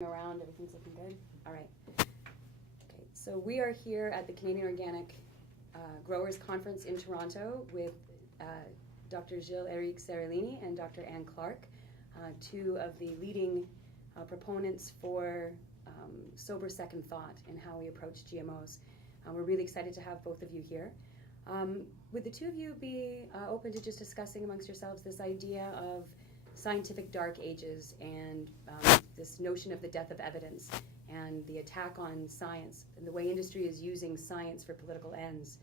Around, everything's looking good? All right. Okay, so we are here at the Canadian Organic Growers Conference in Toronto with Dr. Gilles-Éric Seralini and Dr. Anne Clark, two of the leading proponents for sober second thought in how we approach GMOs. We're really excited to have both of you here. Would the two of you be open to just discussing amongst yourselves this idea of scientific dark ages and this notion of the death of evidence and the attack on science and the way industry is using science for political ends?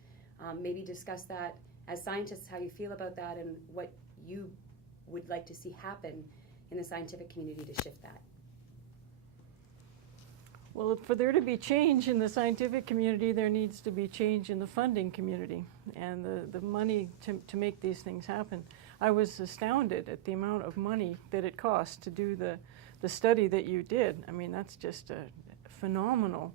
Maybe discuss that as scientists, how you feel about that and what you would like to see happen in the scientific community to shift that. Well, for there to be change in the scientific community, there needs to be change in the funding community and the money to make these things happen. I was astounded at the amount of money that it costs to do the study that you did. I mean, that's just phenomenal.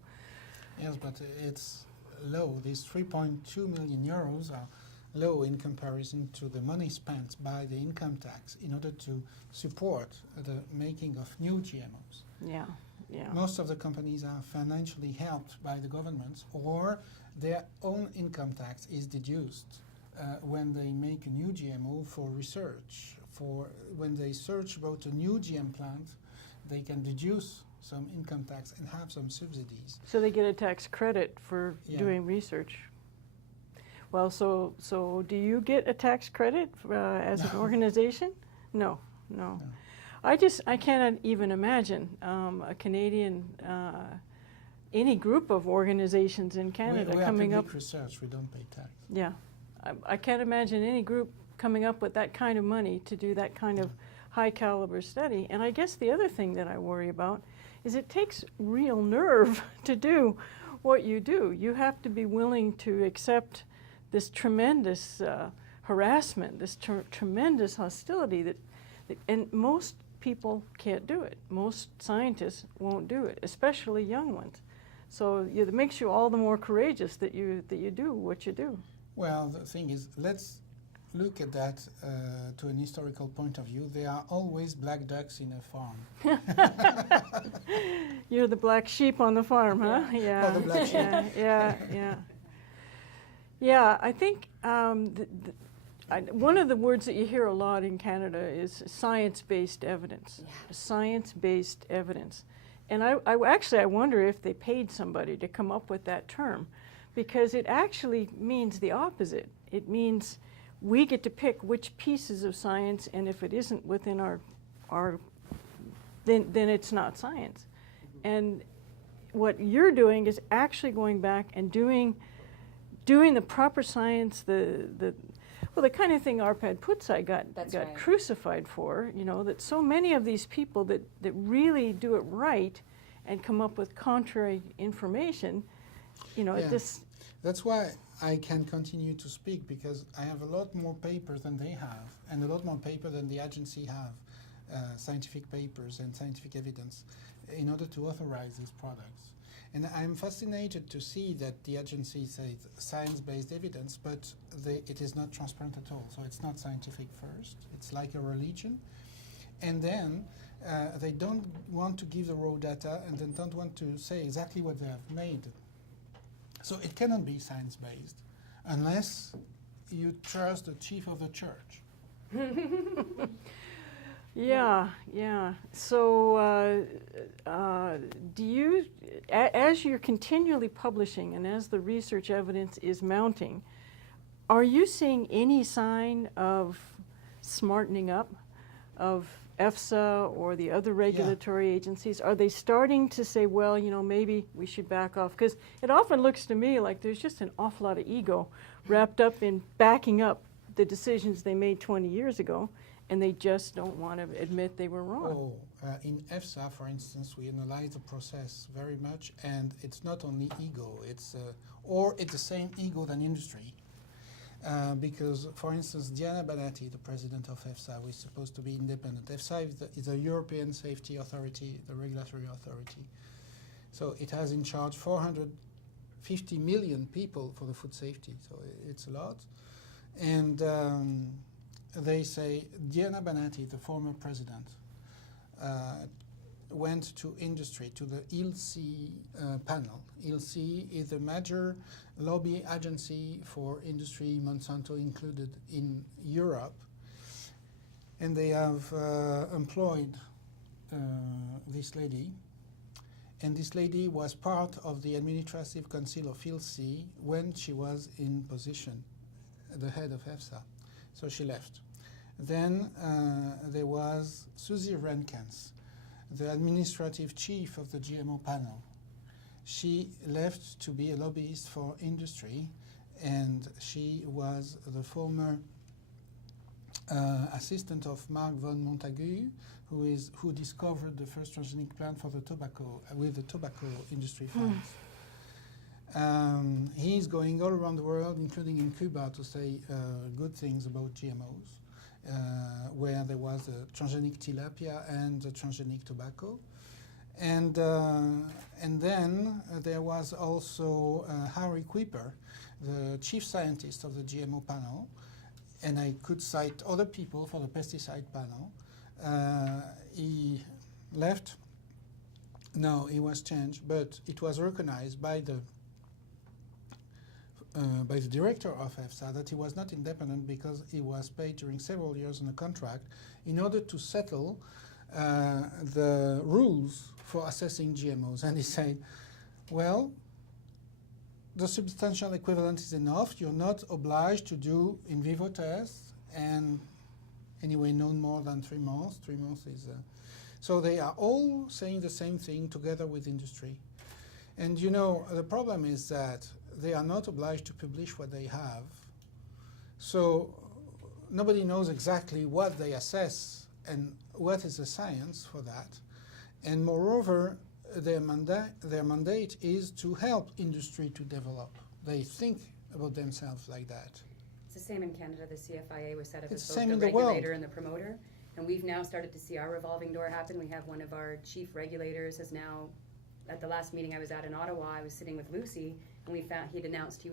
Yes, but it's low. These 3.2 million euros are low in comparison to the money spent by the income tax in order to support the making of new GMOs. Yeah. Yeah. Most of the companies are financially helped by the government, or their own income tax is deduced when they make a new GMO for research. For when they search about a new GM plant, they can deduce some income tax and have some subsidies. So they get a tax credit for doing research. Well, so do you get a tax credit as an organization? No. I cannot even imagine a Canadian, any group of organizations in Canada coming up. We research, we don't pay tax. Yeah, I can't imagine any group coming up with that kind of money to do that kind of high caliber study. And I guess the other thing that I worry about is it takes real nerve to do what you do. You have to be willing to accept this tremendous harassment, this tremendous hostility and most people can't do it. Most scientists won't do it, especially young ones. So it makes you all the more courageous that you do what you do. Well, the thing is, let's look at that to an historical point of view. There are always black ducks in a farm. You're the black sheep on the farm, huh? Yeah. Oh, the black sheep. Yeah, I think one of the words that you hear a lot in Canada is science-based evidence. Yeah. Science-based evidence. And I wonder if they paid somebody to come up with that term, because it actually means the opposite. It means we get to pick which pieces of science, and if it isn't within our then it's not science. And what you're doing is actually going back and doing the proper science, the kind of thing Arpad Putzai got crucified for, that so many of these people that really do it right and come up with contrary information, That's why I can continue to speak, because I have a lot more papers than they have, and a lot more paper than the agency have, scientific papers and scientific evidence, in order to authorize these products. And I'm fascinated to see that the agency says science-based evidence, but it is not transparent at all. So it's not scientific first. It's like a religion. And then they don't want to give the raw data and then don't want to say exactly what they have made. So it cannot be science-based unless you trust the chief of the church. Yeah. So do you, as you're continually publishing and as the research evidence is mounting, are you seeing any sign of smartening up of EFSA or the other regulatory agencies? Are they starting to say, well, maybe we should back off? Because it often looks to me like there's just an awful lot of ego wrapped up in backing up the decisions they made 20 years ago, and they just don't want to admit they were wrong. In EFSA, for instance, we analyze the process very much, and it's not only ego, it's the same ego than industry. Because, for instance, Diana Banati, the president of EFSA, was supposed to be independent. EFSA is the European Safety Authority, the regulatory authority. So it has in charge 450 million people for the food safety, so it's a lot. And they say Diana Banati, the former president, went to industry, to the ILC panel. ILC is a major lobby agency for industry, Monsanto included, in Europe. And they have employed this lady. And this lady was part of the Administrative Council of ILC when she was in position, the head of EFSA. So she left. Then there was Susie Renkens, the administrative chief of the GMO panel. She left to be a lobbyist for industry, and she was the former assistant of Mark von Montagu, who discovered the first transgenic plant for the tobacco, with the tobacco industry funds. He's going all around the world, including in Cuba, to say good things about GMOs. Where there was a transgenic tilapia and the transgenic tobacco. And then there was also Harry Kuiper, the chief scientist of the GMO panel, and I could cite other people for the pesticide panel. He left. No, he was changed, but it was recognized by the director of EFSA that he was not independent because he was paid during several years on a contract in order to settle the rules for assessing GMOs. And he said, well, the substantial equivalent is enough. You're not obliged to do in vivo tests, and anyway, no more than 3 months. 3 months is... so they are all saying the same thing together with industry. And you know, the problem is that they are not obliged to publish what they have. So nobody knows exactly what they assess and what is the science for that. And moreover, their mandate is to help industry to develop. They think about themselves like that. It's the same in Canada. The CFIA was set up It's as the both same the in the world. regulator and the promoter. And we've now started to see our revolving door happen. We have one of our chief regulators has now, at the last meeting I was at in Ottawa, I was sitting with Lucy, and we found he'd announced he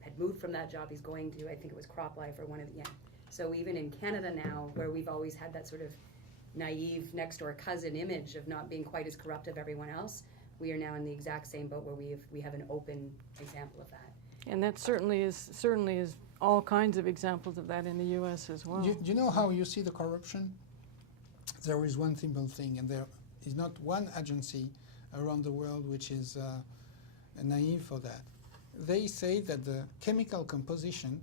had moved from that job. He's going to, I think it was CropLife or one of the, yeah. So even in Canada now, where we've always had that sort of naive next door cousin image of not being quite as corrupt as everyone else, we are now in the exact same boat where we have an open example of that. And that certainly is all kinds of examples of that in the U.S. as well. Do you know how you see the corruption? There is one simple thing, and there is not one agency around the world which is naive for that. They say that the chemical composition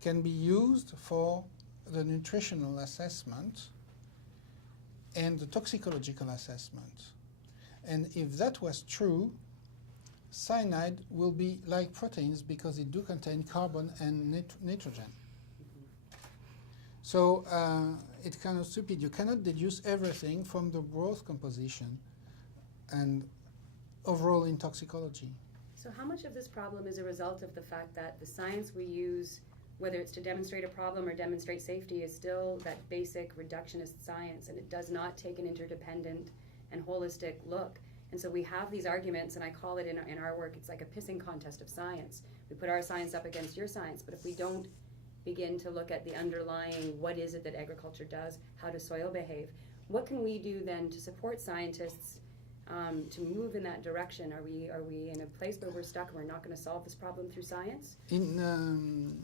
can be used for the nutritional assessment and the toxicological assessment. And if that was true, cyanide will be like proteins because it do contain carbon and nitrogen. So it's kind of stupid. You cannot deduce everything from the growth composition and overall in toxicology. So how much of this problem is a result of the fact that the science we use, whether it's to demonstrate a problem or demonstrate safety, is still that basic reductionist science, and it does not take an interdependent and holistic look. And so we have these arguments, and I call it in our work, it's like a pissing contest of science. We put our science up against your science, but if we don't begin to look at the underlying, what is it that agriculture does, how does soil behave, what can we do then to support scientists to move in that direction? Are we in a place where we're stuck and we're not going to solve this problem through science? In